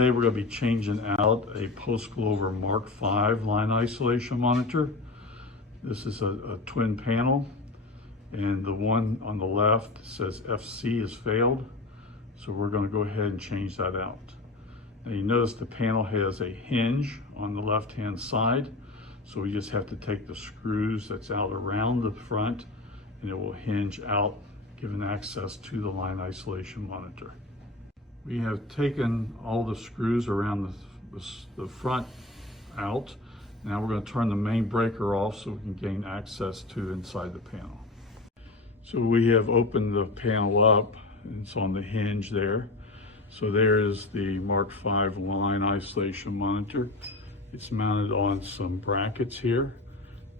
Today we're going to be changing out a post-Glover Mark V line isolation monitor. This is a twin panel, and the one on the left says FC has failed, so we're going to go ahead and change that out. Now you notice the panel has a hinge on the left-hand side, so we just have to take the screws that's out around the front and it will hinge out, giving access to the line isolation monitor. We have taken all the screws around the front out. Now we're going to turn the main breaker off so we can gain access to inside the panel. So we have opened the panel up, and it's on the hinge there. So there is the Mark V line isolation monitor. It's mounted on some brackets here,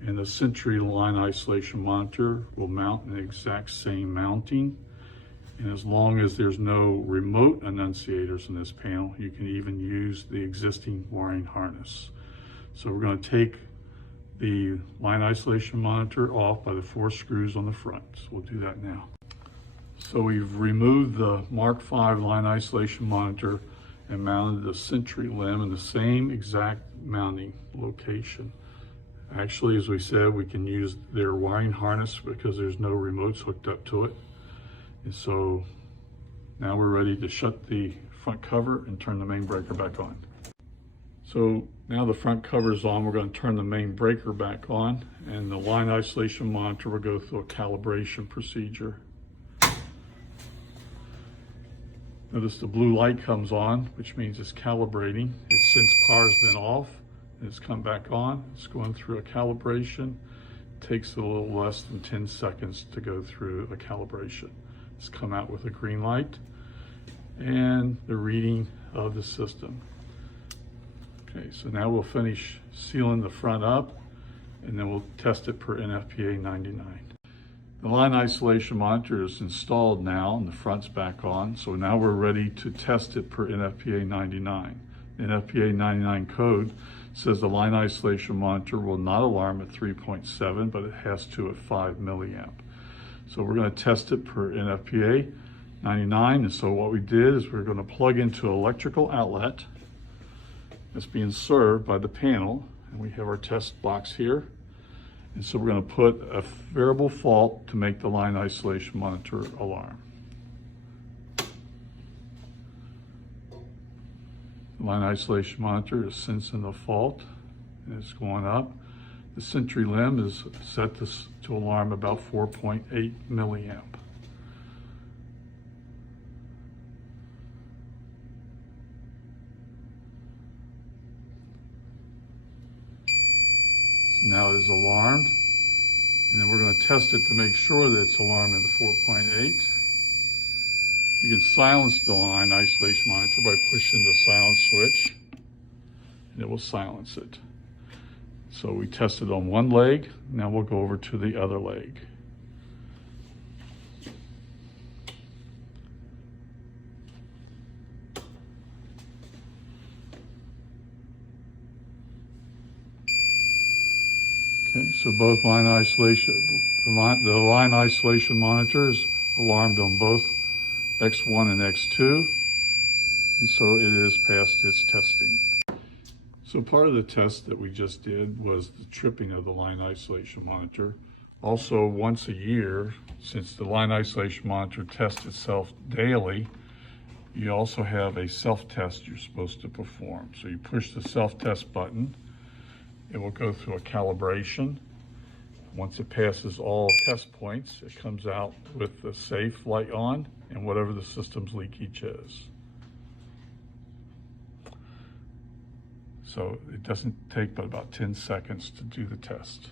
and the Sentry line isolation monitor will mount in the exact same mounting. And as long as there's no remote annunciators in this panel, you can even use the existing wiring harness. So we're going to take the line isolation monitor off by the 4 screws on the front. So we'll do that now. So we've removed the Mark V line isolation monitor and mounted the Sentry LIM in the same exact mounting location. Actually, as we said, we can use their wiring harness because there's no remotes hooked up to it. And so now we're ready to shut the front cover and turn the main breaker back on. So now the front cover is on, we're going to turn the main breaker back on, and the line isolation monitor will go through a calibration procedure. Notice the blue light comes on, which means it's calibrating. Since power's been off, it's come back on. It's going through a calibration. It takes a little less than 10 seconds to go through a calibration. It's come out with a green light and the reading of the system. Okay, so now we'll finish sealing the front up, and then we'll test it per NFPA 99. The line isolation monitor is installed now and the front's back on, so now we're ready to test it per NFPA 99. The NFPA 99 code says the line isolation monitor will not alarm at 3.7, but it has to at 5 milliamp. So we're going to test it per NFPA 99, and so what we did is we're going to plug into an electrical outlet that's being served by the panel, and we have our test box here. And so we're going to put a variable fault to make the line isolation monitor alarm. The line isolation monitor is sensing the fault, and it's going up. The Sentry LIM is set to alarm about 4.8 milliamp. Now it is alarmed, and then we're going to test it to make sure that it's alarmed at 4.8. You can silence the line isolation monitor by pushing the silence switch, and it will silence it. So we tested on one leg, now we'll go over to the other leg. Okay, so both line isolation, the line isolation monitors alarmed on both X1 and X2, and so it is past its testing. So part of the test that we just did was the tripping of the line isolation monitor. Also, once a year, since the line isolation monitor tests itself daily, you also have a self-test you're supposed to perform. So you push the self-test button, it will go through a calibration. Once it passes all test points, it comes out with the safe light on and whatever the system's leakage is. So it doesn't take but about 10 seconds to do the test.